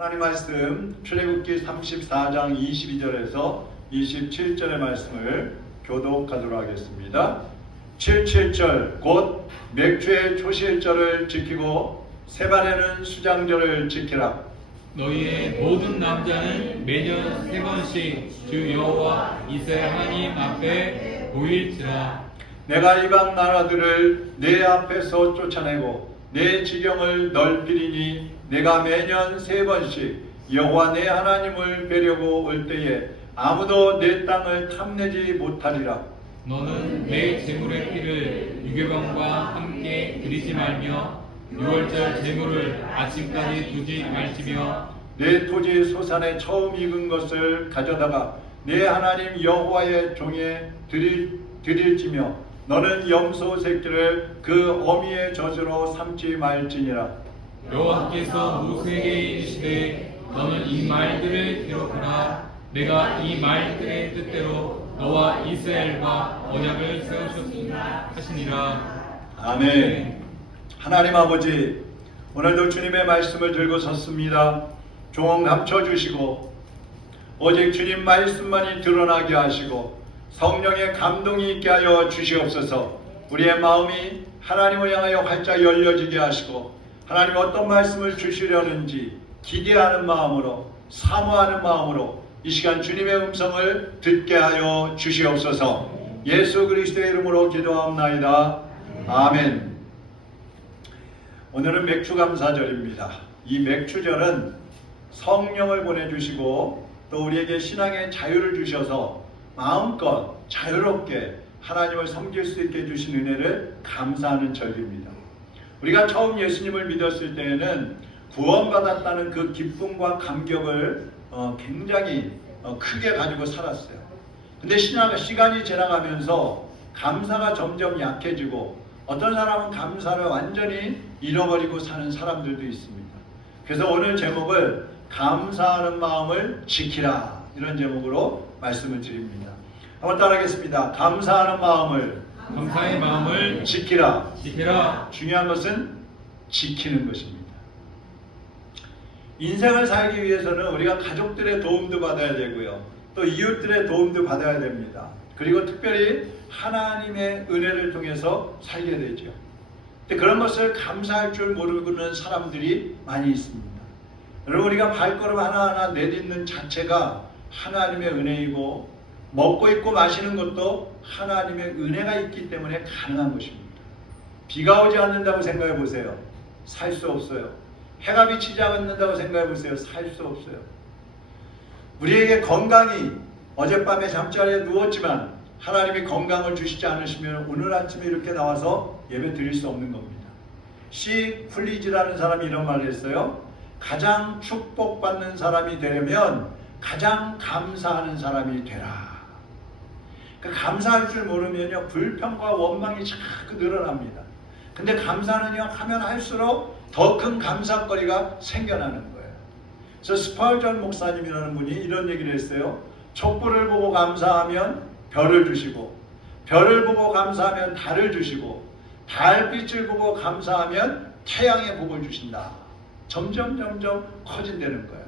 하나님 말씀 출애굽기 34장 22절에서 27절의 말씀을 교독하도록 하겠습니다. 77절 곧 맥주의 초실절을 지키고 세반에는 수장절을 지키라. 너희의 모든 남자는 매년 3번씩 주 여호와 이스라엘 하나님 앞에 보일지라. 내가 이방 나라들을 내 앞에서 쫓아내고 내 지경을 넓히리니 내가 매년 3번씩 여호와 내 하나님을 뵈려고 올 때에 아무도 내 땅을 탐내지 못하리라. 너는 내 제물의 피를 유교병과 함께 드리지 말며 6월절 제물을 아침까지 두지 말지며 내 토지 소산에 처음 익은 것을 가져다가 내 하나님 여호와의 종에 드릴지며 너는 염소 새끼를 그 어미의 젖으로 삼지 말지니라. 여호와께서 모세에게 이르시되 너는 이 말들을 기록하라. 내가 이 말들의 뜻대로 너와 이스라엘과 언약을 세우셨으니라 하시니라. 아멘. 하나님 아버지, 오늘도 주님의 말씀을 들고 섰습니다. 종 감춰주시고 오직 주님 말씀만이 드러나게 하시고 성령의 감동이 있게 하여 주시옵소서. 우리의 마음이 하나님을 향하여 활짝 열려지게 하시고 하나님 어떤 말씀을 주시려는지 기대하는 마음으로 사모하는 마음으로 이 시간 주님의 음성을 듣게 하여 주시옵소서. 예수 그리스도의 이름으로 기도합나이다. 아멘. 오늘은 맥주감사절입니다. 이 맥주절은 성령을 보내주시고 또 우리에게 신앙의 자유를 주셔서 마음껏 자유롭게 하나님을 섬길 수 있게 해주신 은혜를 감사하는 절기입니다. 우리가 처음 예수님을 믿었을 때에는 구원받았다는 그 기쁨과 감격을 굉장히 크게 가지고 살았어요. 근데 시간이 지나가면서 감사가 점점 약해지고 어떤 사람은 감사를 완전히 잃어버리고 사는 사람들도 있습니다. 그래서 오늘 제목을 감사하는 마음을 지키라, 이런 제목으로 말씀을 드립니다. 한번 따라하겠습니다. 감사하는 마음을, 감사의 마음을 지키라. 중요한 것은 지키는 것입니다. 인생을 살기 위해서는 우리가 가족들의 도움도 받아야 되고요, 또 이웃들의 도움도 받아야 됩니다. 그리고 특별히 하나님의 은혜를 통해서 살게 되죠. 근데 그런 것을 감사할 줄 모르는 사람들이 많이 있습니다. 여러분, 우리가 발걸음 하나하나 내딛는 자체가 하나님의 은혜이고 먹고 입고 마시는 것도 하나님의 은혜가 있기 때문에 가능한 것입니다. 비가 오지 않는다고 생각해 보세요. 살 수 없어요. 해가 비치지 않는다고 생각해 보세요. 살 수 없어요. 우리에게 건강이, 어젯밤에 잠자리에 누웠지만 하나님이 건강을 주시지 않으시면 오늘 아침에 이렇게 나와서 예배 드릴 수 없는 겁니다. 시 훌리지라는 사람이 이런 말을 했어요. 가장 축복받는 사람이 되려면 가장 감사하는 사람이 되라. 그러니까 감사할 줄 모르면요, 불평과 원망이 자꾸 늘어납니다. 근데 감사는요, 하면 할수록 더 큰 감사거리가 생겨나는 거예요. 그래서 스펄전 목사님이라는 분이 이런 얘기를 했어요. 촛불을 보고 감사하면 별을 주시고, 별을 보고 감사하면 달을 주시고, 달빛을 보고 감사하면 태양의 복을 주신다. 점점 커진다는 거예요.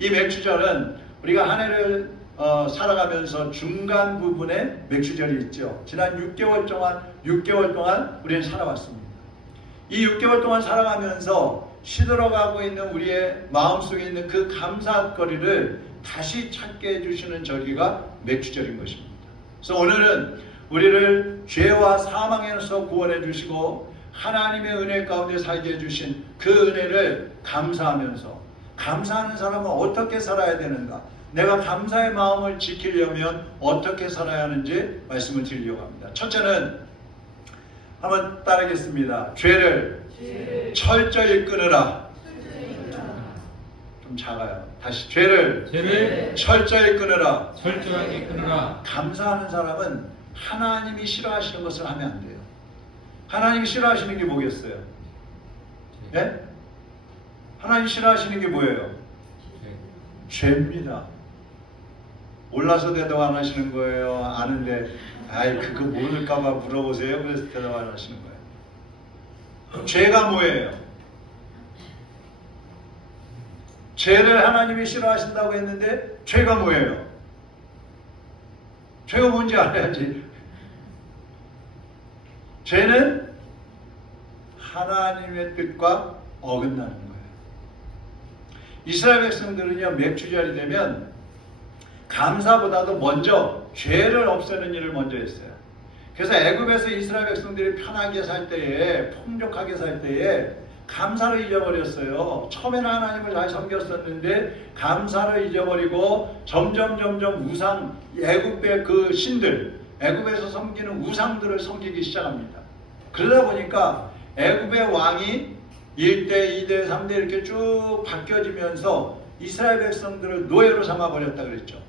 이 맥주절은 우리가 한 해를 살아가면서 중간 부분에 맥주절이 있죠. 지난 6개월 동안 우리는 살아왔습니다. 이 6개월 동안 살아가면서 시들어가고 있는 우리의 마음속에 있는 그 감사거리를 다시 찾게 해주시는 절기가 맥주절인 것입니다. 그래서 오늘은 우리를 죄와 사망에서 구원해 주시고 하나님의 은혜 가운데 살게 해주신 그 은혜를 감사하면서, 감사하는 사람은 어떻게 살아야 되는가, 내가 감사의 마음을 지키려면 어떻게 살아야 하는지 말씀을 드리려고 합니다. 첫째는 한번 따르겠습니다. 죄를 철저히 끊으라. 좀 작아요. 다시. 죄를 철저히 끊으라. 감사하는 사람은 하나님이 싫어하시는 것을 하면 안 돼요. 하나님이 싫어하시는 게 뭐겠어요? 예? 하나님이 싫어하시는 게 뭐예요? 죄입니다. 몰라서 대답 안 하시는 거예요? 아는데 그거 모를까봐 물어보세요. 그래서 대답 안 하시는 거예요. 죄가 뭐예요? 죄를 하나님이 싫어하신다고 했는데 죄가 뭐예요? 죄가 뭔지 알아야지. 죄는 하나님의 뜻과 어긋나는 거예요. 이스라엘 백성들은요, 맥주절이 되면 감사보다도 먼저 죄를 없애는 일을 먼저 했어요. 그래서 애굽에서 이스라엘 백성들이 편하게 살 때에, 풍족하게 살 때에 감사를 잊어버렸어요. 처음에는 하나님을 잘 섬겼었는데 감사를 잊어버리고 점점 우상, 애굽의 그 신들, 애굽에서 섬기는 우상들을 섬기기 시작합니다. 그러다 보니까 애굽의 왕이 1대, 2대, 3대 이렇게 쭉 바뀌어지면서 이스라엘 백성들을 노예로 삼아버렸다 그랬죠.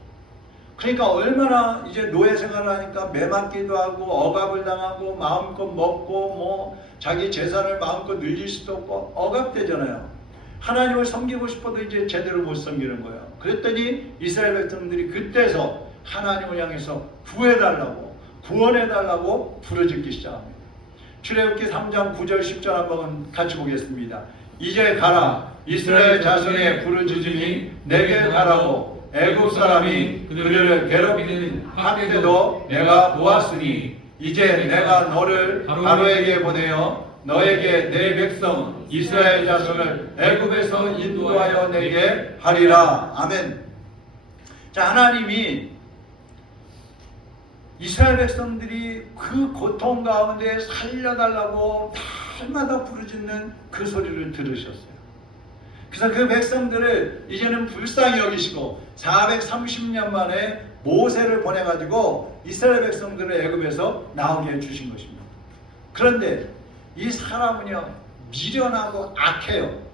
그러니까 얼마나 이제 노예 생활을 하니까 매맞기도 하고 억압을 당하고 마음껏 먹고 뭐 자기 재산을 마음껏 늘릴 수도 없고 억압되잖아요. 하나님을 섬기고 싶어도 이제 제대로 못 섬기는 거예요. 그랬더니 이스라엘 백성들이 그때서 하나님을 향해서 구해달라고, 구원해달라고 부르짖기 시작합니다. 출애굽기 3장 9절 10절 한번 같이 보겠습니다. 이제 가라, 이스라엘 자손의 부르짖음이 내게 가라고, 애굽 사람이 그들을 괴롭히는 학대도 내가 보았으니 이제 내가 너를 바로에게 보내어 너에게 내 백성 이스라엘 자손을 애굽에서 인도하여 내게 하리라. 아멘. 자, 하나님이 이스라엘 백성들이 그 고통 가운데 살려달라고 날마다 부르짖는 그 소리를 들으셨어요. 그래서 그 백성들을 이제는 불쌍히 여기시고 430년 만에 모세를 보내가지고 이스라엘 백성들을 애굽에서 나오게 해주신 것입니다. 그런데 이 사람은요, 미련하고 악해요.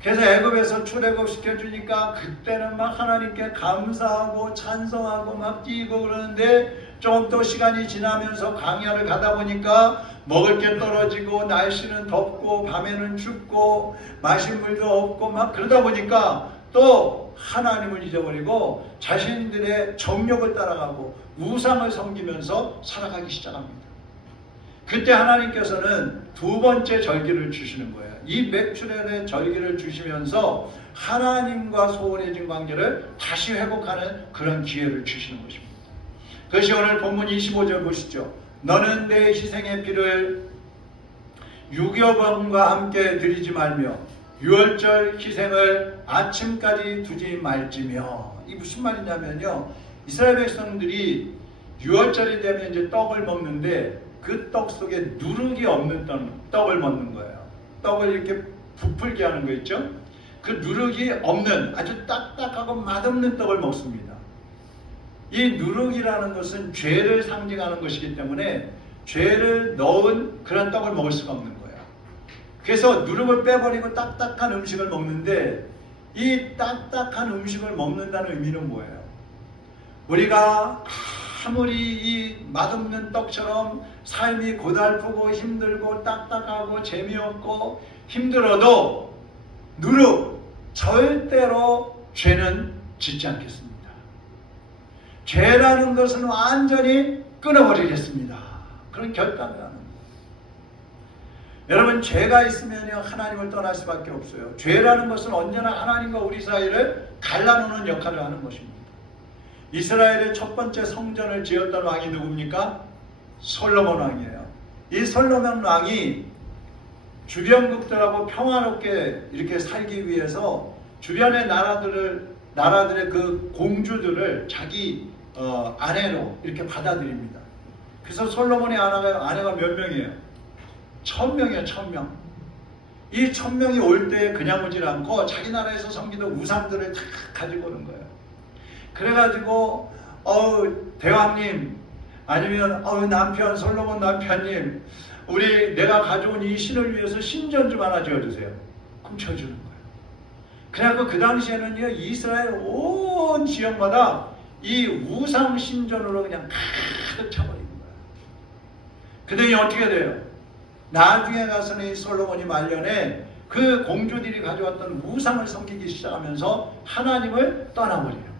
그래서 애굽에서 출애굽 시켜주니까 그때는 막 하나님께 감사하고 찬송하고 막 뛰고 그러는데 좀 더 시간이 지나면서 광야를 가다 보니까 먹을 게 떨어지고 날씨는 덥고 밤에는 춥고 마실 물도 없고 막 그러다 보니까 또 하나님을 잊어버리고 자신들의 정욕을 따라가고 우상을 섬기면서 살아가기 시작합니다. 그때 하나님께서는 두 번째 절기를 주시는 거예요. 이 맥주렐의 절기를 주시면서 하나님과 소원해진 관계를 다시 회복하는 그런 기회를 주시는 것입니다. 그것이 오늘 본문 25절 보시죠. 너는 내 희생의 피를 유교범과 함께 드리지 말며 유월절 희생을 아침까지 두지 말지며. 이 무슨 말이냐면요, 이스라엘 백성들이 유월절이 되면 이제 떡을 먹는데 그 떡 속에 누룩이 없는 떡을 먹는 거예요. 떡을 이렇게 부풀게 하는 거 있죠? 그 누룩이 없는 아주 딱딱하고 맛없는 떡을 먹습니다. 이 누룩이라는 것은 죄를 상징하는 것이기 때문에 죄를 넣은 그런 떡을 먹을 수가 없는 거예요. 그래서 누룩을 빼버리고 딱딱한 음식을 먹는데 이 딱딱한 음식을 먹는다는 의미는 뭐예요? 우리가 아무리 이 맛없는 떡처럼 삶이 고달프고 힘들고 딱딱하고 재미없고 힘들어도 누룩, 절대로 죄는 짓지 않겠습니다. 죄라는 것은 완전히 끊어버리겠습니다. 그런 결단을 하는 거예요. 여러분, 죄가 있으면 하나님을 떠날 수밖에 없어요. 죄라는 것은 언제나 하나님과 우리 사이를 갈라놓는 역할을 하는 것입니다. 이스라엘의 첫 번째 성전을 지었던 왕이 누굽니까? 솔로몬 왕이에요. 이 솔로몬 왕이 주변국들하고 평화롭게 이렇게 살기 위해서 주변의 나라들의 그 공주들을 자기 아내로 이렇게 받아들입니다. 그래서 솔로몬의 아내가 몇 명이에요? 1000명이에요. 1000명. 이 1000명이 올 때 그냥 오질 않고 자기 나라에서 섬기던 우상들을 다 가지고 오는 거예요. 그래가지고 대왕님, 아니면 남편, 솔로몬 남편님, 내가 가져온 이 신을 위해서 신전 좀 하나 지어주세요. 그럼 지어주는 거예요. 그래갖고 그 당시에는요, 이스라엘 온 지역마다 이 우상 신전으로 그냥 가득 차버린 거예요. 그랬더니 어떻게 돼요? 나중에 가서는 이 솔로몬이 말년에 그 공주들이 가져왔던 우상을 섬기기 시작하면서 하나님을 떠나버리는 거예요.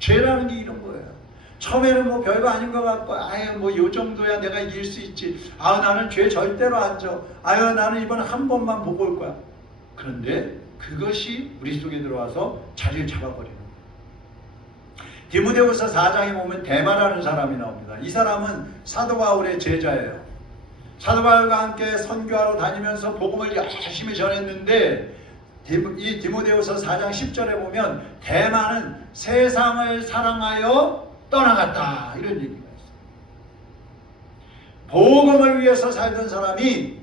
죄라는 게 이런 거예요. 처음에는 뭐 별거 아닌 것 같고, 뭐 요 정도야 내가 이길 수 있지. 나는 죄 절대로 안 져. 나는 이번에 한 번만 보고 올 거야. 그런데 그것이 우리 속에 들어와서 자리를 잡아버리는 거예요. 디모데후서 4장에 보면 데마라는 사람이 나옵니다. 이 사람은 사도 바울의 제자예요. 사도 바울과 함께 선교하러 다니면서 복음을 열심히 전했는데 이 디모데후서 4장 10절에 보면 데마는 세상을 사랑하여 떠나갔다 이런 얘기가 있어요. 복음을 위해서 살던 사람이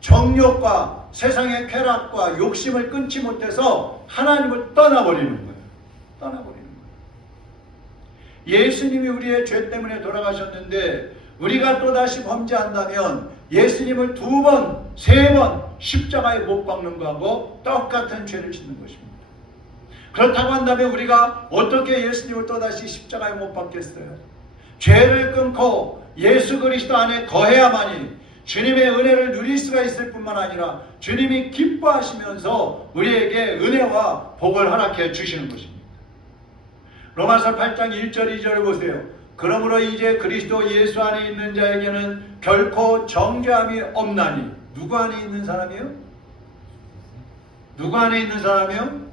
정욕과 세상의 쾌락과 욕심을 끊지 못해서 하나님을 떠나버리는 거예요. 떠나버리는 거예요. 예수님이 우리의 죄 때문에 돌아가셨는데 우리가 또다시 범죄한다면 예수님을 2번, 3번 십자가에 못 박는 거하고 똑같은 죄를 짓는 것입니다. 그렇다고 한다면 우리가 어떻게 예수님을 또다시 십자가에 못 박겠어요? 죄를 끊고 예수 그리스도 안에 거해야만이 주님의 은혜를 누릴 수가 있을 뿐만 아니라 주님이 기뻐하시면서 우리에게 은혜와 복을 허락해 주시는 것입니다. 로마서 8장 1절 2절을 보세요. 그러므로 이제 그리스도 예수 안에 있는 자에게는 결코 정죄함이 없나니. 누구 안에 있는 사람이요? 누구 안에 있는 사람이요?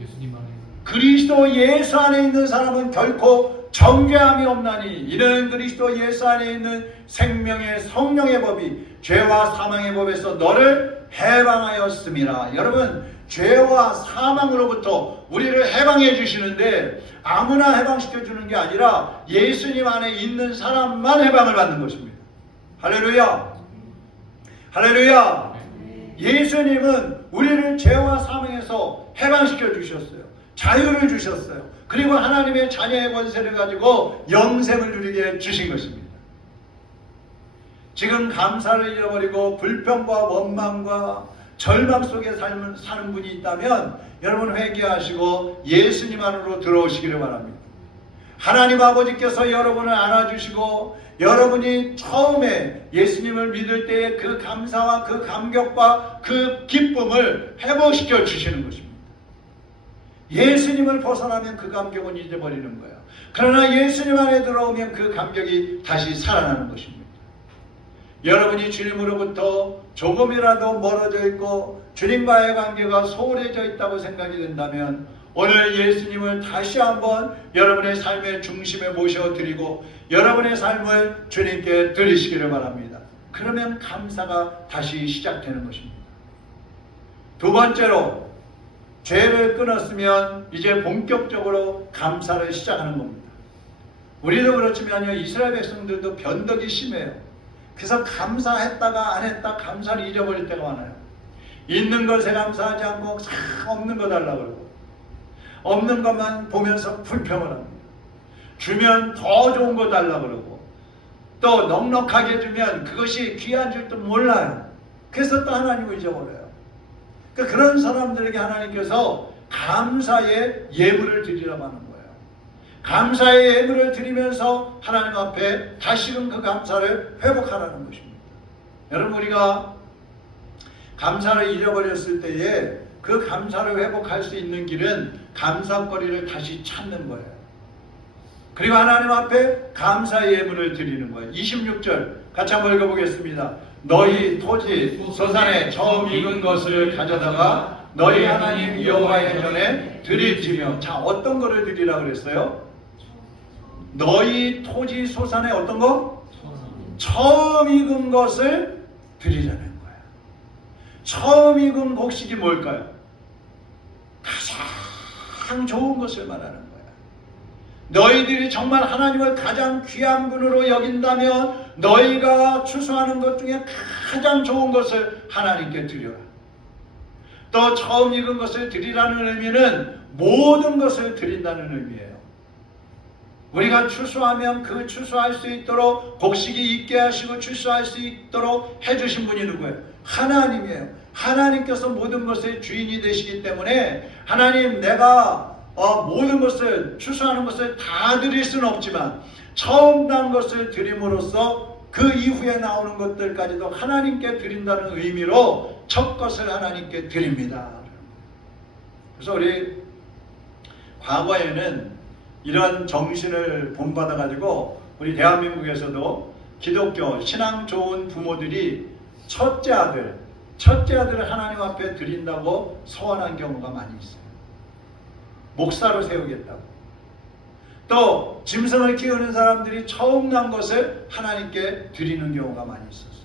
예수님 안에. 그리스도 예수 안에 있는 사람은 결코 정죄함이 없나니 이는 그리스도 예수 안에 있는 생명의 성령의 법이 죄와 사망의 법에서 너를 해방하였음이라. 여러분, 죄와 사망으로부터 우리를 해방해 주시는데 아무나 해방시켜 주는 게 아니라 예수님 안에 있는 사람만 해방을 받는 것입니다. 할렐루야. 할렐루야. 예수님은 우리를 죄와 사망에서 해방시켜 주셨어요. 자유를 주셨어요. 그리고 하나님의 자녀의 권세를 가지고 영생을 누리게 주신 것입니다. 지금 감사를 잃어버리고 불평과 원망과 절망 속에 사는 분이 있다면 여러분 회개하시고 예수님 안으로 들어오시기를 바랍니다. 하나님 아버지께서 여러분을 안아주시고 여러분이 처음에 예수님을 믿을 때의 그 감사와 그 감격과 그 기쁨을 회복시켜 주시는 것입니다. 예수님을 벗어나면 그 감격은 잊어버리는 거예요. 그러나 예수님 안에 들어오면 그 감격이 다시 살아나는 것입니다. 여러분이 주님으로부터 조금이라도 멀어져 있고 주님과의 관계가 소홀해져 있다고 생각이 된다면 오늘 예수님을 다시 한번 여러분의 삶의 중심에 모셔드리고 여러분의 삶을 주님께 드리시기를 바랍니다. 그러면 감사가 다시 시작되는 것입니다. 2번째로 죄를 끊었으면 이제 본격적으로 감사를 시작하는 겁니다. 우리도 그렇지만요, 이스라엘 백성들도 변덕이 심해요. 그래서 감사했다가 안 했다 감사를 잊어버릴 때가 많아요. 있는 것에 감사하지 않고 없는 거 달라고 그러고 없는 것만 보면서 불평을 합니다. 주면 더 좋은 거 달라고 그러고 또 넉넉하게 주면 그것이 귀한 줄도 몰라요. 그래서 또 하나님을 잊어버려요. 그러니까 그런 사람들에게 하나님께서 감사의 예물을 드리라고 하는 거예요. 감사의 예물을 드리면서 하나님 앞에 다시금 그 감사를 회복하라는 것입니다. 여러분, 우리가 감사를 잃어버렸을 때에 그 감사를 회복할 수 있는 길은 감사거리를 다시 찾는 거예요. 그리고 하나님 앞에 감사의 예물을 드리는 거예요. 26절 같이 한번 읽어보겠습니다. 너희 토지 소산에 처음 익은 것을 가져다가 너희 하나님 여호와의 전에 드릴지며. 자, 어떤 거를 드리라 그랬어요? 너희 토지 소산에 어떤 거? 처음 익은 것을 드리자는 거예요. 처음 익은 곡식이 뭘까요? 가장 좋은 것을 말하는 거예요. 너희들이 정말 하나님을 가장 귀한 분으로 여긴다면 너희가 추수하는 것 중에 가장 좋은 것을 하나님께 드려라. 또 처음 익은 것을 드리라는 의미는 모든 것을 드린다는 의미예요. 우리가 추수하면 그 추수할 수 있도록 곡식이 있게 하시고 추수할 수 있도록 해주신 분이 누구예요? 하나님이에요. 하나님께서 모든 것의 주인이 되시기 때문에 하나님, 내가 모든 것을 추수하는 것을 다 드릴 수는 없지만 처음 난 것을 드림으로써 그 이후에 나오는 것들까지도 하나님께 드린다는 의미로 첫 것을 하나님께 드립니다. 그래서 우리 과거에는 이런 정신을 본받아 가지고 우리 대한민국에서도 기독교 신앙 좋은 부모들이 첫째 아들, 첫째 아들을 하나님 앞에 드린다고 소원한 경우가 많이 있어요. 목사로 세우겠다고. 또 짐승을 키우는 사람들이 처음 난 것을 하나님께 드리는 경우가 많이 있었어요.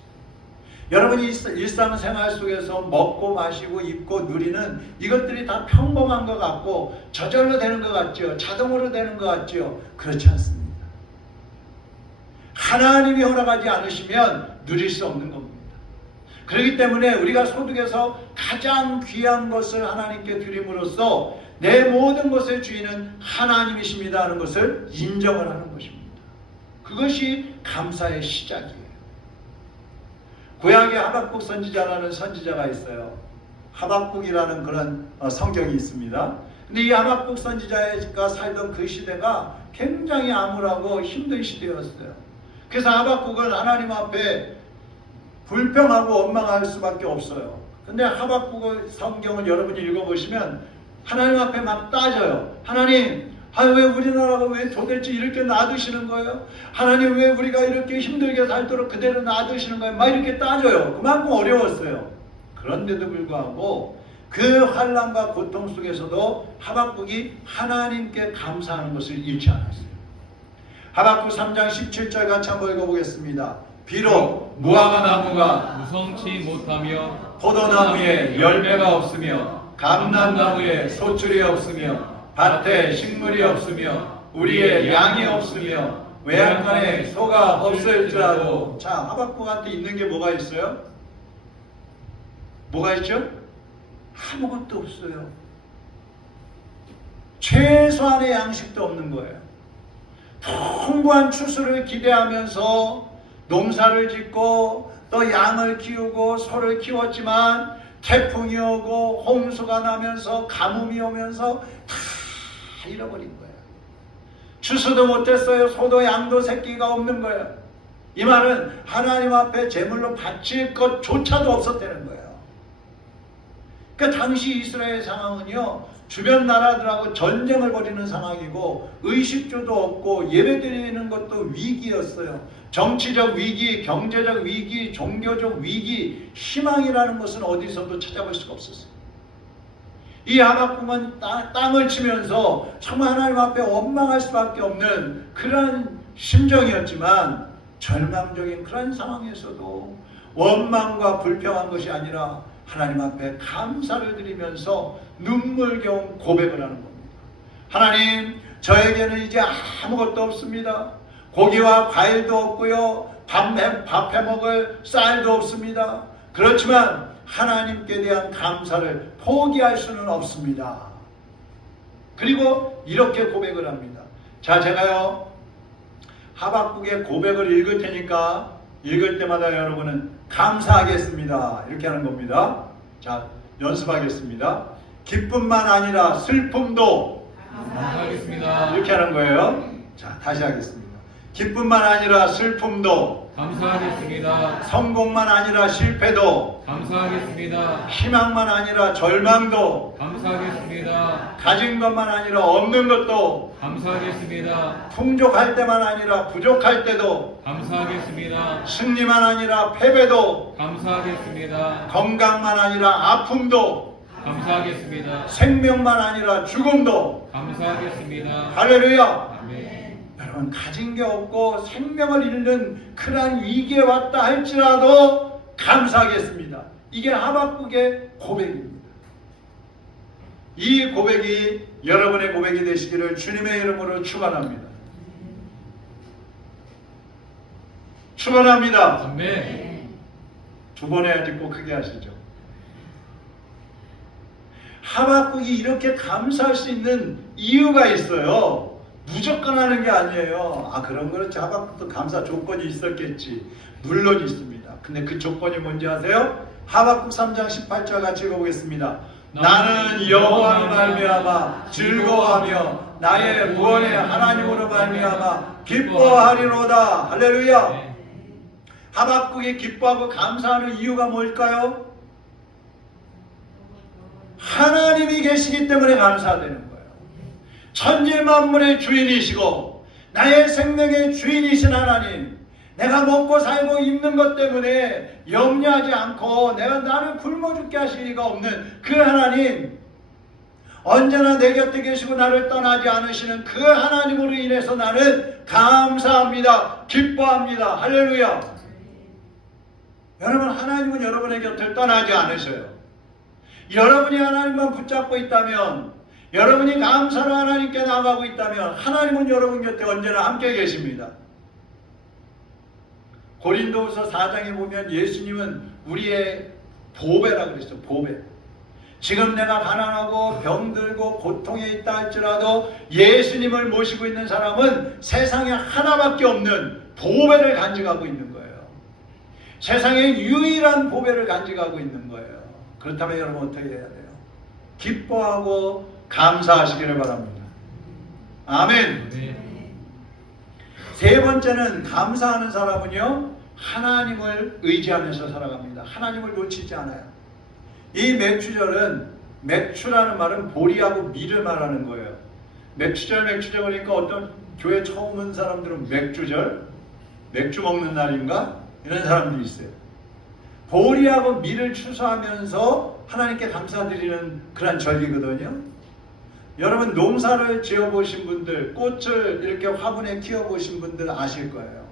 여러분이 일상생활 속에서 먹고 마시고 입고 누리는 이것들이 다 평범한 것 같고 저절로 되는 것 같죠? 자동으로 되는 것 같죠? 그렇지 않습니다. 하나님이 허락하지 않으시면 누릴 수 없는 겁니다. 그렇기 때문에 우리가 소득에서 가장 귀한 것을 하나님께 드림으로써 내 모든 것의 주인은 하나님이십니다 하는 것을 인정을 하는 것입니다. 그것이 감사의 시작이에요. 고향에 하박국 선지자라는 선지자가 있어요. 하박국이라는 그런 성경이 있습니다. 근데 이 하박국 선지자가 살던 그 시대가 굉장히 암울하고 힘든 시대였어요. 그래서 하박국은 하나님 앞에 불평하고 원망할 수밖에 없어요. 근데 하박국 성경을 여러분이 읽어보시면 하나님 앞에 막 따져요. 하나님, 왜 우리나라가 왜 도대체 이렇게 놔두시는 거예요? 하나님, 왜 우리가 이렇게 힘들게 살도록 그대로 놔두시는 거예요? 막 이렇게 따져요. 그만큼 어려웠어요. 그런데도 불구하고 그 환난과 고통 속에서도 하박국이 하나님께 감사하는 것을 잃지 않았어요. 하박국 3장 17절 같이 한번 읽어보겠습니다. 비록 무화과 나무가 무성치 못하며 포도나무에 열매가 없으며 감람나무에 소출이 없으며 밭에 식물이 없으며 우리의 양이 없으며 외양간에 소가 없을지라도. 자, 하박국한테 있는 게 뭐가 있어요? 뭐가 있죠? 아무것도 없어요. 최소한의 양식도 없는 거예요. 풍부한 추수를 기대하면서 농사를 짓고 또 양을 키우고 소를 키웠지만 태풍이 오고 홍수가 나면서 가뭄이 오면서 다 잃어버린 거예요. 추수도 못했어요. 소도 양도 새끼가 없는 거예요. 이 말은 하나님 앞에 제물로 바칠 것조차도 없었다는 거예요. 그러니까 당시 이스라엘 상황은요, 주변 나라들하고 전쟁을 벌이는 상황이고 의식주도 없고 예배드리는 것도 위기였어요. 정치적 위기, 경제적 위기, 종교적 위기, 희망이라는 것은 어디서도 찾아볼 수가 없었어요. 이 하박국은 땅을 치면서 정말 하나님 앞에 원망할 수밖에 없는 그런 심정이었지만 절망적인 그런 상황에서도 원망과 불평한 것이 아니라 하나님 앞에 감사를 드리면서 눈물겨운 고백을 하는 겁니다. 하나님, 저에게는 이제 아무것도 없습니다. 고기와 과일도 없고요, 밥 해먹을 쌀도 없습니다. 그렇지만 하나님께 대한 감사를 포기할 수는 없습니다. 그리고 이렇게 고백을 합니다. 자, 제가요 하박국의 고백을 읽을 테니까 읽을 때마다 여러분은 감사하겠습니다 이렇게 하는 겁니다. 자, 연습하겠습니다. 기쁨만 아니라 슬픔도 감사하겠습니다. 이렇게 하는 거예요. 자, 다시 하겠습니다. 기쁨만 아니라 슬픔도, 감사하겠습니다. 성공만 아니라 실패도, 감사하겠습니다. 희망만 아니라 절망도, 감사하겠습니다. 가진 것만 아니라 없는 것도, 감사하겠습니다. 풍족할 때만 아니라 부족할 때도, 감사하겠습니다. 승리만 아니라 패배도, 감사하겠습니다. 건강만 아니라 아픔도, 감사하겠습니다. 생명만 아니라 죽음도. 감사하겠습니다. 할렐루야. 아멘. 여러분, 가진 게 없고 생명을 잃는 그러한 위기에 왔다 할지라도 감사하겠습니다. 이게 하박국의 고백입니다. 이 고백이 여러분의 고백이 되시기를 주님의 이름으로 축원합니다. 축원합니다. 아멘. 두 번 해야지 꼭 크게 하시죠. 하박국이 이렇게 감사할 수 있는 이유가 있어요. 무조건 하는 게 아니에요. 그런 그렇지. 하박국도 감사 조건이 있었겠지. 물론 있습니다. 근데 그 조건이 뭔지 아세요? 하박국 3장 18절 같이 읽어보겠습니다. 나는 여호와로 말미암아 즐거워하며 나의 구원의 하나님으로 말미암아 기뻐하리로다. 할렐루야. 하박국이 기뻐하고 감사하는 이유가 뭘까요? 하나님이 계시기 때문에 감사되는 거예요. 천지 만물의 주인이시고 나의 생명의 주인이신 하나님, 내가 먹고 살고 입는 것 때문에 염려하지 않고 내가 나를 굶어 죽게 하실 리가 없는 그 하나님, 언제나 내 곁에 계시고 나를 떠나지 않으시는 그 하나님으로 인해서 나는 감사합니다. 기뻐합니다. 할렐루야. 여러분, 하나님은 여러분의 곁을 떠나지 않으셔요. 여러분이 하나님만 붙잡고 있다면, 여러분이 감사로 하나님께 나아가고 있다면 하나님은 여러분 곁에 언제나 함께 계십니다. 고린도후서 4장에 보면 예수님은 우리의 보배라고 그랬어요. 보배. 지금 내가 가난하고 병들고 고통에 있다 할지라도 예수님을 모시고 있는 사람은 세상에 하나밖에 없는 보배를 간직하고 있는 거예요. 세상에 유일한 보배를 간직하고 있는 거예요. 그렇다면 여러분 어떻게 해야 돼요? 기뻐하고 감사하시기를 바랍니다. 아멘. 네. 세 번째는, 감사하는 사람은요, 하나님을 의지하면서 살아갑니다. 하나님을 놓치지 않아요. 이 맥주절은, 맥주라는 말은 보리하고 밀을 말하는 거예요. 맥주절 그러니까 어떤 교회 처음 온 사람들은 맥주절? 맥주 먹는 날인가? 이런 사람들이 있어요. 보리하고 밀을 추수하면서 하나님께 감사드리는 그런 절기거든요. 여러분, 농사를 지어보신 분들, 꽃을 이렇게 화분에 키워보신 분들 아실 거예요.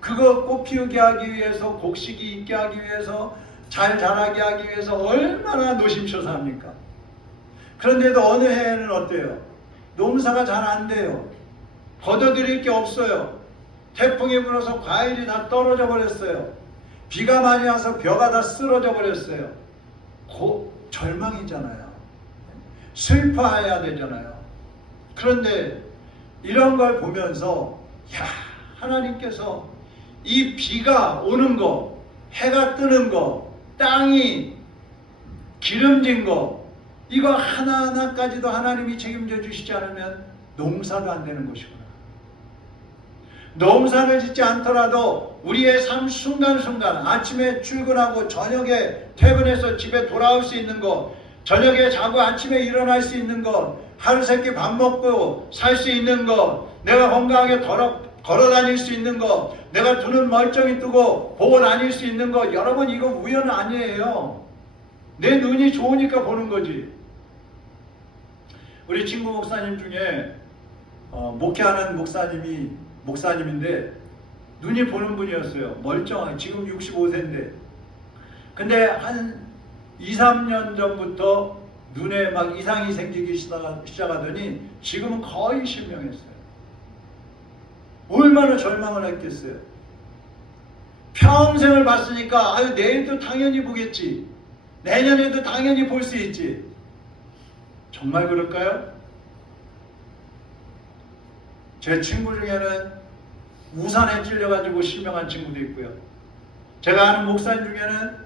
그거 꽃 피우게 하기 위해서, 곡식이 있게 하기 위해서, 잘 자라게 하기 위해서 얼마나 노심초사 합니까? 그런데도 어느 해에는 어때요? 농사가 잘 안 돼요. 걷어들일 게 없어요. 태풍이 불어서 과일이 다 떨어져 버렸어요. 비가 많이 와서 벼가 다 쓰러져 버렸어요. 절망이잖아요. 슬퍼해야 되잖아요. 그런데 이런 걸 보면서, 야, 하나님께서 이 비가 오는 거, 해가 뜨는 거, 땅이 기름진 거, 이거 하나하나까지도 하나님이 책임져 주시지 않으면 농사도 안 되는 것이구나. 농사를 짓지 않더라도 우리의 삶 순간순간, 아침에 출근하고 저녁에 퇴근해서 집에 돌아올 수 있는 것, 저녁에 자고 아침에 일어날 수 있는 것, 하루 세끼 밥 먹고 살 수 있는 것, 내가 건강하게 걸어 다닐 수 있는 것, 내가 두 눈 멀쩡히 뜨고 보고 다닐 수 있는 것, 여러분 이거 우연 아니에요. 내 눈이 좋으니까 보는 거지. 우리 친구 목사님 중에 목회하는 목사님인데 눈이 보는 분이었어요. 멀쩡하게. 지금 65세인데. 근데 한 2, 3년 전부터 눈에 막 이상이 생기기 시작하더니 지금은 거의 실명했어요. 얼마나 절망을 했겠어요. 평생을 봤으니까 아유, 내일도 당연히 보겠지, 내년에도 당연히 볼 수 있지. 정말 그럴까요? 제 친구 중에는 우산에 찔려가지고 실명한 친구도 있고요. 제가 아는 목사님 중에는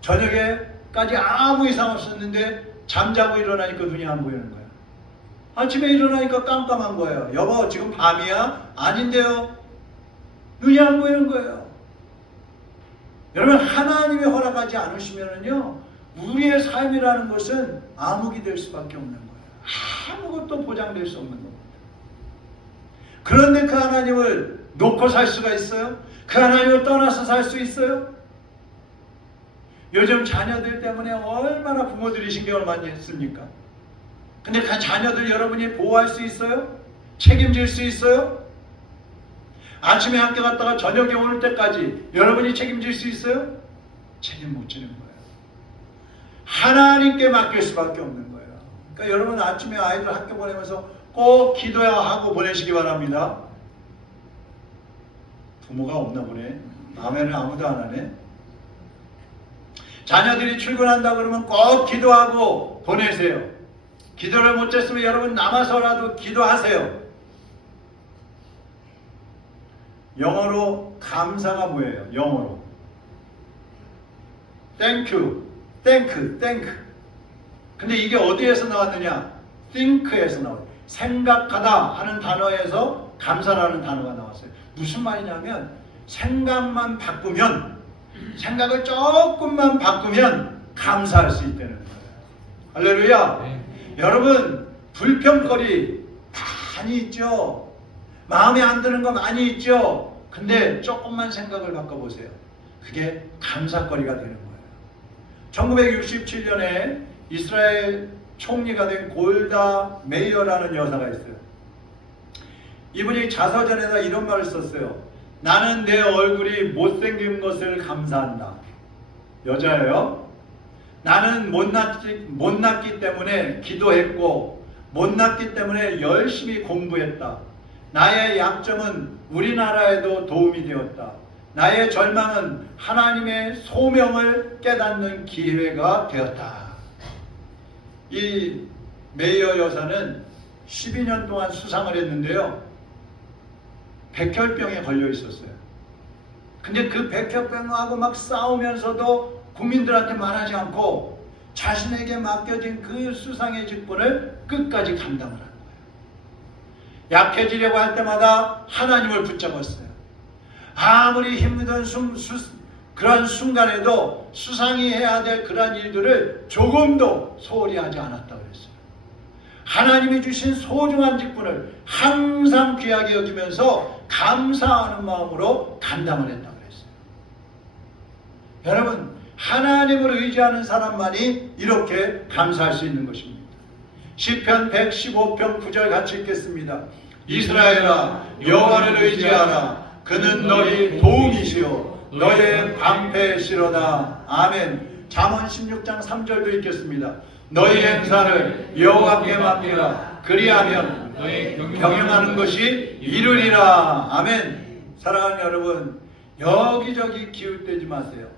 저녁에까지 아무 이상 없었는데 잠자고 일어나니까 눈이 안 보이는 거예요. 아침에 일어나니까 깜깜한 거예요. 여보, 지금 밤이야? 아닌데요. 눈이 안 보이는 거예요. 여러분, 하나님이 허락하지 않으시면은요, 우리의 삶이라는 것은 암흑이 될 수밖에 없는 거예요. 아무것도 보장될 수 없는 겁니다. 그런데 그 하나님을 놓고 살 수가 있어요? 그 하나님을 떠나서 살 수 있어요? 요즘 자녀들 때문에 얼마나 부모들이 신경을 많이 했습니까? 근데 그 자녀들 여러분이 보호할 수 있어요? 책임질 수 있어요? 아침에 학교 갔다가 저녁에 오는 때까지 여러분이 책임질 수 있어요? 책임 못 지는 거예요. 하나님께 맡길 수밖에 없는 거예요. 그러니까 여러분, 아침에 아이들 학교 보내면서 꼭 기도해야 하고 보내시기 바랍니다. 부모가 없나 보네. 아멘을 아무도 안 하네. 자녀들이 출근한다 그러면 꼭 기도하고 보내세요. 기도를 못했으면 여러분 남아서라도 기도하세요. 영어로 감사가 뭐예요? 영어로 Thank you, thank, thank. 근데 이게 어디에서 나왔느냐? think에서 나와요. 생각하다 하는 단어에서 감사라는 단어가 나왔어요. 무슨 말이냐면, 생각만 바꾸면, 생각을 조금만 바꾸면 감사할 수 있다는 거예요. 할렐루야. 네. 여러분, 불평거리 많이 있죠. 마음에 안 드는 거 많이 있죠. 근데 조금만 생각을 바꿔보세요. 그게 감사거리가 되는 거예요. 1967년에 이스라엘 총리가 된 골다 메이어라는 여사가 있어요. 이분이 자서전에다 이런 말을 썼어요. 나는 내 얼굴이 못생긴 것을 감사한다. 여자예요. 나는 못났기 때문에 기도했고 못났기 때문에 열심히 공부했다. 나의 약점은 우리나라에도 도움이 되었다. 나의 절망은 하나님의 소명을 깨닫는 기회가 되었다. 이 메이어 여사는 12년 동안 수상을 했는데요. 백혈병에 걸려 있었어요. 근데 그 백혈병하고 막 싸우면서도 국민들한테 말하지 않고 자신에게 맡겨진 그 수상의 직분을 끝까지 감당을 하는 거예요. 약해지려고 할 때마다 하나님을 붙잡았어요. 아무리 힘든 그런 순간에도 수상이 해야 될 그런 일들을 조금도 소홀히 하지 않았다고 그랬어요. 하나님이 주신 소중한 직분을 항상 귀하게 여기면서 감사하는 마음으로 감당을 했다고 그랬어요. 여러분, 하나님을 의지하는 사람만이 이렇게 감사할 수 있는 것입니다. 시편 115편 9절 같이 읽겠습니다. 이스라엘아, 여호와를 의지하라. 그는 너희 도움이시요 너의 방패시로다. 아멘. 잠언 16장 3절도 읽겠습니다. 너희 행사를 여호와께 맡기라. 그리하면 너희 경영하는 것이 이루리라. 아멘. 사랑하는 여러분, 여기저기 기웃대지 마세요.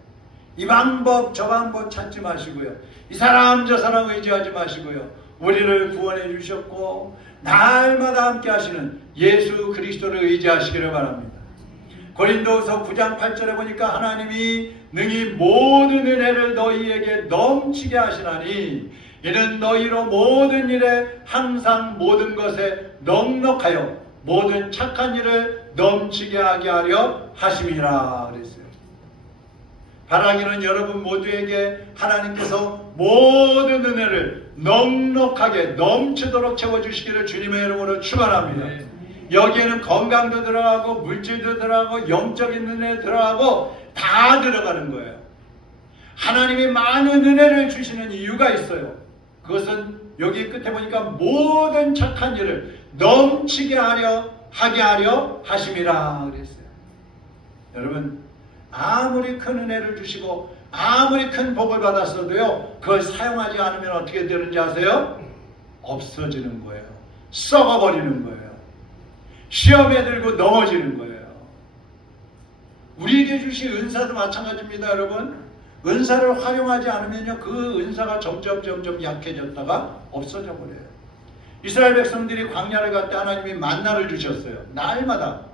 이 방법 저 방법 찾지 마시고요. 이 사람 저 사람 의지하지 마시고요. 우리를 구원해 주셨고 날마다 함께 하시는 예수 그리스도를 의지하시기를 바랍니다. 고린도서 9장 8절에 보니까 하나님이 능히 모든 은혜를 너희에게 넘치게 하시나니 이는 너희로 모든 일에 항상 모든 것에 넉넉하여 모든 착한 일을 넘치게 하게 하려 하심이라 그랬어요. 바라기는 여러분 모두에게 하나님께서 모든 은혜를 넉넉하게 넘치도록 채워주시기를 주님의 이름으로 축원합니다. 여기에는 건강도 들어가고 물질도 들어가고 영적인 은혜 들어가고 다 들어가는 거예요. 하나님이 많은 은혜를 주시는 이유가 있어요. 그것은 여기 끝에 보니까 모든 착한 일을 넘치게 하게 하려 하심이라 그랬어요. 여러분, 아무리 큰 은혜를 주시고 아무리 큰 복을 받았어도요, 그걸 사용하지 않으면 어떻게 되는지 아세요? 없어지는 거예요. 썩어버리는 거예요. 시험에 들고 넘어지는 거예요. 우리에게 주신 은사도 마찬가지입니다. 여러분, 은사를 활용하지 않으면요, 그 은사가 점점 약해졌다가 없어져 버려요. 이스라엘 백성들이 광야를 갈 때 하나님이 만나를 주셨어요. 날마다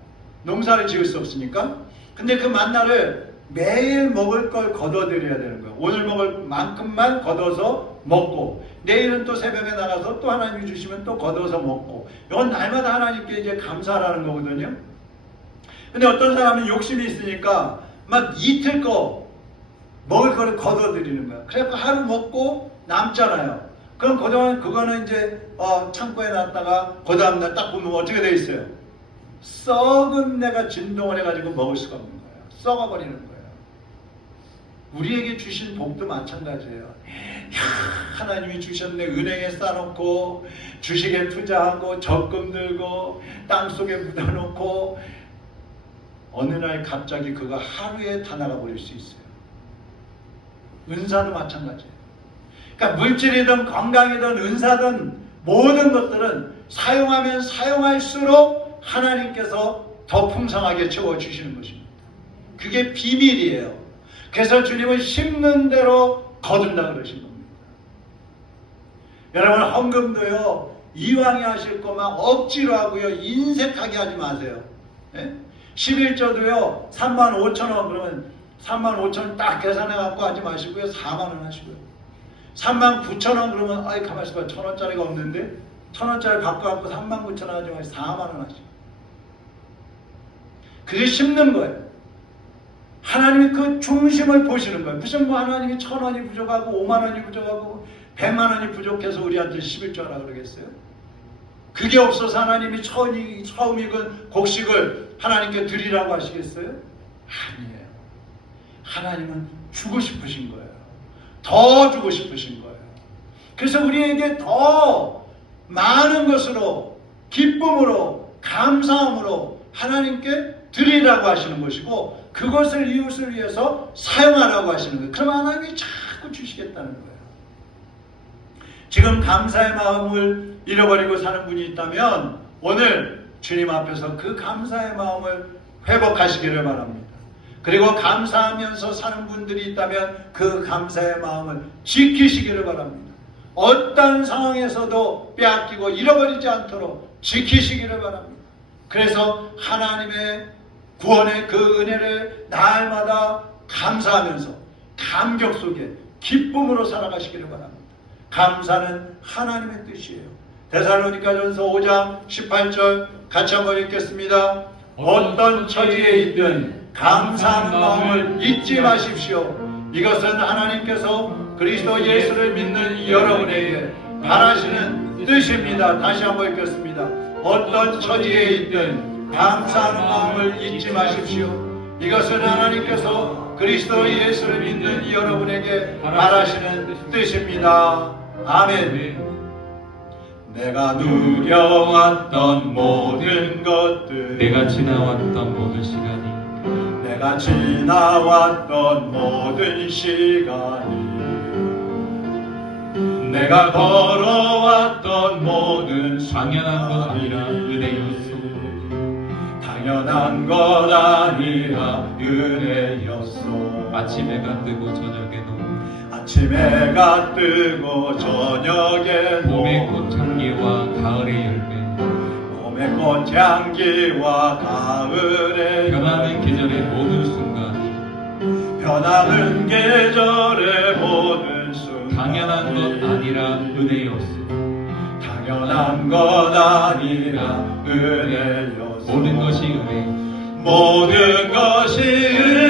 농사를 지을 수 없으니까. 근데 그 만나를 매일 먹을 걸 걷어들여야 되는 거예요. 오늘 먹을 만큼만 걷어서 먹고 내일은 또 새벽에 나가서 또 하나님이 주시면 또 걷어서 먹고, 이건 날마다 하나님께 이제 감사하라는 거거든요. 근데 어떤 사람은 욕심이 있으니까 막 이틀 거 먹을 거를 걷어들이는 거야. 그래서 하루 먹고 남잖아요. 그럼 그거는 이제 창고에 놨다가 그 다음날 딱 보면 어떻게 돼 있어요? 썩은 내가 진동을 해가지고 먹을 수가 없는 거예요. 썩어버리는 거예요. 우리에게 주신 복도 마찬가지예요. 하나님이 주셨네. 은행에 쌓아놓고 주식에 투자하고 적금 들고 땅속에 묻어놓고 어느 날 갑자기 그거 하루에 다 나가버릴 수 있어요. 은사도 마찬가지예요. 그러니까 물질이든 건강이든 은사든 모든 것들은 사용하면 사용할수록 하나님께서 더 풍성하게 채워주시는 것입니다. 그게 비밀이에요. 그래서 주님은 심는 대로 거둔다 그러신 겁니다. 여러분, 헌금도요, 이왕에 하실 거만 억지로 하고요, 인색하게 하지 마세요. 예? 11조도요 35,000원 그러면 35,000원 딱 계산해 갖고 하지 마시고요, 4만원 하시고요. 39,000원 그러면 아이 가만히 있어봐, 1,000원짜리가 없는데 1,000원짜리 바꿔갖고 39,000원 하지 마시고 4만원 하시고. 그게 심는 거예요. 하나님이 그 중심을 보시는 거예요. 무슨 뭐 하나님이 1,000원이 부족하고 5만원이 부족하고 100만원이 부족해서 우리한테 11조 하라 그러겠어요? 그게 없어서 하나님이 처음 익은 곡식을 하나님께 드리라고 하시겠어요? 아니에요. 하나님은 주고 싶으신 거예요. 더 주고 싶으신 거예요. 그래서 우리에게 더 많은 것으로, 기쁨으로, 감사함으로 하나님께 드리라고 하시는 것이고, 그것을 이웃을 위해서 사용하라고 하시는 거예요. 그럼 하나님이 자꾸 주시겠다는 거예요. 지금 감사의 마음을 잃어버리고 사는 분이 있다면 오늘 주님 앞에서 그 감사의 마음을 회복하시기를 바랍니다. 그리고 감사하면서 사는 분들이 있다면 그 감사의 마음을 지키시기를 바랍니다. 어떤 상황에서도 빼앗기고 잃어버리지 않도록 지키시기를 바랍니다. 그래서 하나님의 구원의 그 은혜를 날마다 감사하면서 감격 속에 기쁨으로 살아가시기를 바랍니다. 감사는 하나님의 뜻이에요. 데살로니가전서 5장 18절 같이 한번 읽겠습니다. 어떤 처지에 있든 감사하는 마음을 잊지 마십시오. 이것은 하나님께서 그리스도 예수를 믿는 여러분에게 바라시는 뜻입니다. 다시 한번 읽겠습니다. 어떤 처지에 있든 감사하는 마음을 잊지 마십시오. 이것은 하나님께서 그리스도 예수를 믿는 여러분에게 바라시는 뜻입니다. 아멘. 내가 누려왔던 모든 것들, 내가 지나왔던 모든 시간이, 내가 지나왔던 모든 시간이, 내가 걸어왔던 모든 당연한 것 아니라 은혜였소. 당연한 것 아니라 은혜였소. 아침 해가 뜨고 저녁에도, 아침 해가 뜨고 저녁에도, 봄의 꽃향기와 가을의 열매, 봄의 꽃향기와 가을의 변하는 계절의 모든 순간이, 변하는 계절의 모든 순간, 당연한 것 아니라 은혜였소. 당연한 것 아니라 은혜였소. 모든 것이 은혜, 모든 것이 은혜,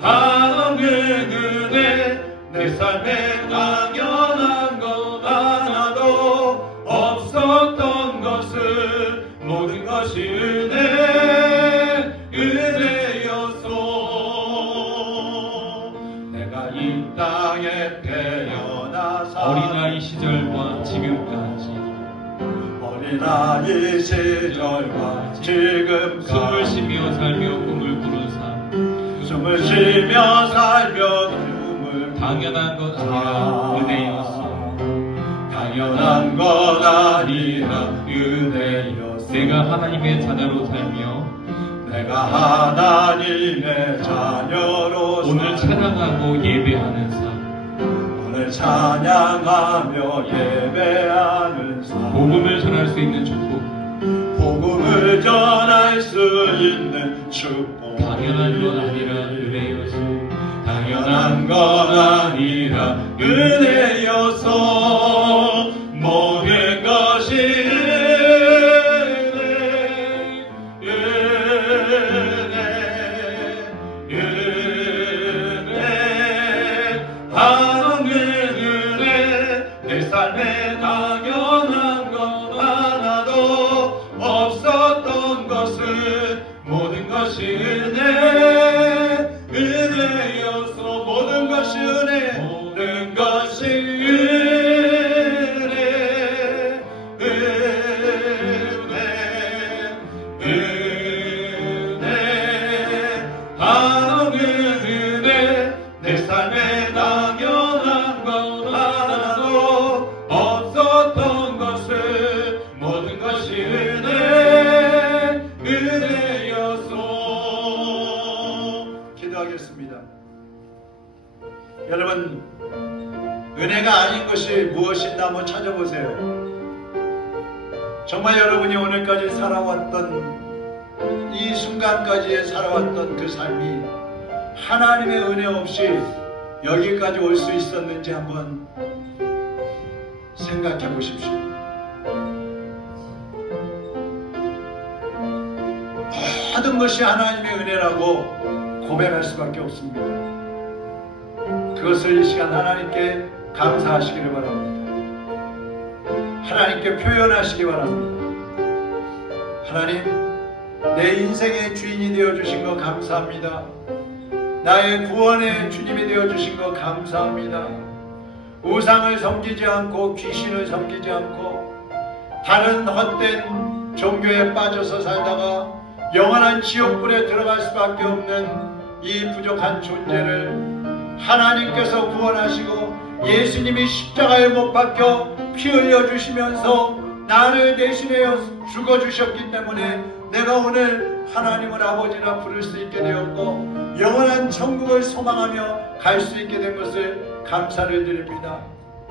하나님의 은혜. 내 삶에 당연한 것 하나도 없었던 것을, 모든 것이 은혜였소. 내가 이 땅에 태어나서 어린아이 시절과 지금까지 어린아이 시절과 지금까지 숨을 쉬며 살며 꿈을 꾸는 삶, 숨을 쉬며 살며 꿈을 당연한 것 아니라 은혜였소. 당연한 것 아니라 은혜였소. 내가 하나님의 자녀로 살며 내가 하나님의 자녀로 오늘 살며 찬양하고 예배하는 삶, 오늘 찬양하며 예배하는 삶, 복음을 전할 수 있는 축복, 복음을 전할 수 있는 축복, 당연한 것 아니라 은혜였소. 당연한 것 아니라 은혜여서 모든 것이 은혜, 하나님의 은혜. 내 삶에 당연한 것 하나도 없었던 것은 모든 것이 은혜여서, 모든 것이 은혜, 모든 것이 은혜, 하나님의 은혜. 내 삶에 당연한 것 하나도 없었던 것은 모든 것이 은혜여서. 기도하겠습니다. 여러분, 은혜가 아닌 것이 무엇인가 한번 찾아보세요. 정말 여러분이 오늘까지 살아왔던, 이 순간까지 살아왔던 그 삶이 하나님의 은혜 없이 여기까지 올 수 있었는지 한번 생각해 보십시오. 모든 것이 하나님의 은혜라고 고백할 수밖에 없습니다. 그것을 이 시간 하나님께 감사하시기를 바랍니다. 하나님께 표현하시기 바랍니다. 하나님, 내 인생의 주인이 되어주신 거 감사합니다. 나의 구원의 주님이 되어주신 거 감사합니다. 우상을 섬기지 않고 귀신을 섬기지 않고 다른 헛된 종교에 빠져서 살다가 영원한 지옥불에 들어갈 수밖에 없는 이 부족한 존재를 하나님께서 구원하시고 예수님이 십자가에 못 박혀 피 흘려 주시면서 나를 대신해 죽어주셨기 때문에 내가 오늘 하나님을 아버지라 부를 수 있게 되었고 영원한 천국을 소망하며 갈 수 있게 된 것을 감사를 드립니다.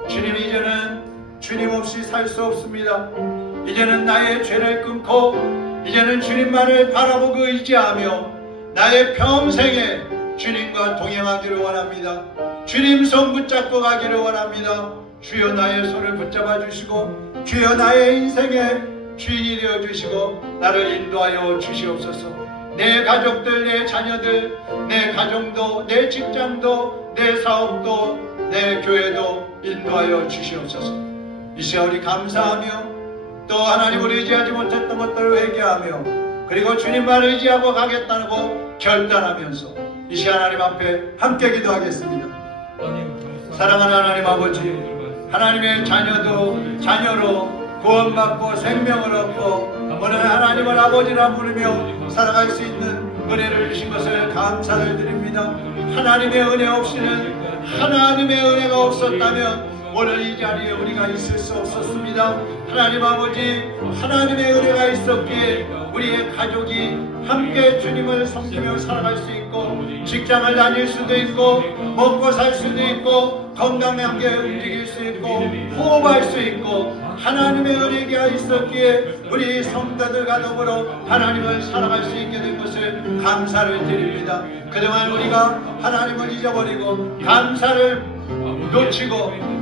주님, 이제는 주님 없이 살 수 없습니다. 이제는 나의 죄를 끊고 이제는 주님만을 바라보고 의지하며 나의 평생에 주님과 동행하기를 원합니다. 주님 손 붙잡고 가기를 원합니다. 주여 나의 손을 붙잡아 주시고 주여 나의 인생의 주인이 되어 주시고 나를 인도하여 주시옵소서. 내 가족들, 내 자녀들, 내 가정도, 내 직장도, 내 사업도, 내 교회도 인도하여 주시옵소서. 이 시간 우리 감사하며 또 하나님을 의지하지 못했던 것들을 회개하며 그리고 주님만 의지하고 가겠다고 결단하면서 이 시간 하나님 앞에 함께 기도하겠습니다. 사랑하는 하나님 아버지, 하나님의 자녀로 구원받고 생명을 얻고 오늘 하나님을 아버지라 부르며 살아갈 수 있는 은혜를 주신 것을 감사를 드립니다. 하나님의 은혜 없이는 하나님의 은혜가 없었다면 오늘 이 자리에 우리가 있을 수 없었습니다. 하나님 아버지, 하나님의 은혜가 있었기에 우리의 가족이 함께 주님을 섬기며 살아갈 수 있고 직장을 다닐 수도 있고 먹고 살 수도 있고 건강하게 움직일 수 있고 호흡할 수 있고 하나님의 은혜가 있었기에 우리 성도들과 더불어 하나님을 살아갈 수 있게 된 것을 감사를 드립니다. 그동안 우리가 하나님을 잊어버리고 감사를 놓치고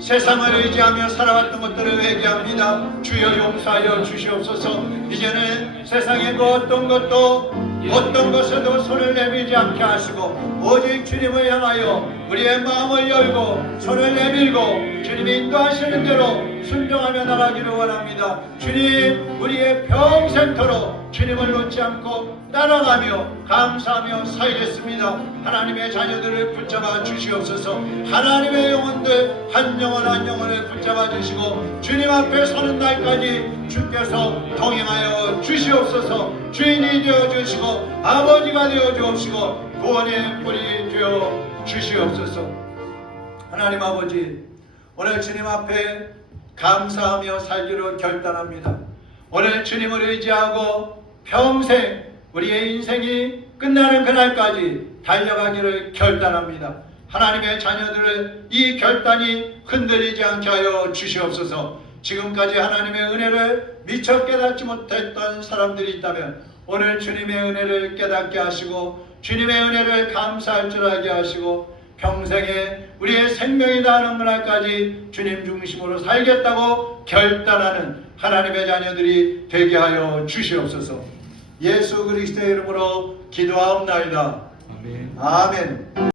세상을 의지하며 살아왔던 것들을 회개합니다. 주여 용서하여 주시옵소서. 이제는 세상의 그 어떤 것에도 손을 내밀지 않게 하시고 오직 주님을 향하여 우리의 마음을 열고 손을 내밀고 주님이 인도하시는 대로 순종하며 나가기를 원합니다. 주님, 우리의 평생토록 주님을 놓지 않고 따라가며 감사하며 살겠습니다. 하나님의 자녀들을 붙잡아 주시옵소서. 하나님의 영혼들 한 영혼 한 영혼을 붙잡아 주시고 주님 앞에 서는 날까지 주께서 동행하여 주시옵소서. 주인이 되어 주시고 아버지가 되어 주옵시고 구원의 뿔이 되어 주시옵소서. 하나님 아버지, 오늘 주님 앞에 감사하며 살기로 결단합니다. 오늘 주님을 의지하고 평생 우리의 인생이 끝나는 그날까지 달려가기를 결단합니다. 하나님의 자녀들을 이 결단이 흔들리지 않게 하여 주시옵소서. 지금까지 하나님의 은혜를 미처 깨닫지 못했던 사람들이 있다면 오늘 주님의 은혜를 깨닫게 하시고 주님의 은혜를 감사할 줄 알게 하시고 평생에 우리의 생명이 다하는 그날까지 주님 중심으로 살겠다고 결단하는 하나님의 자녀들이 되게 하여 주시옵소서. 예수 그리스도의 이름으로 기도하옵나이다. 아멘.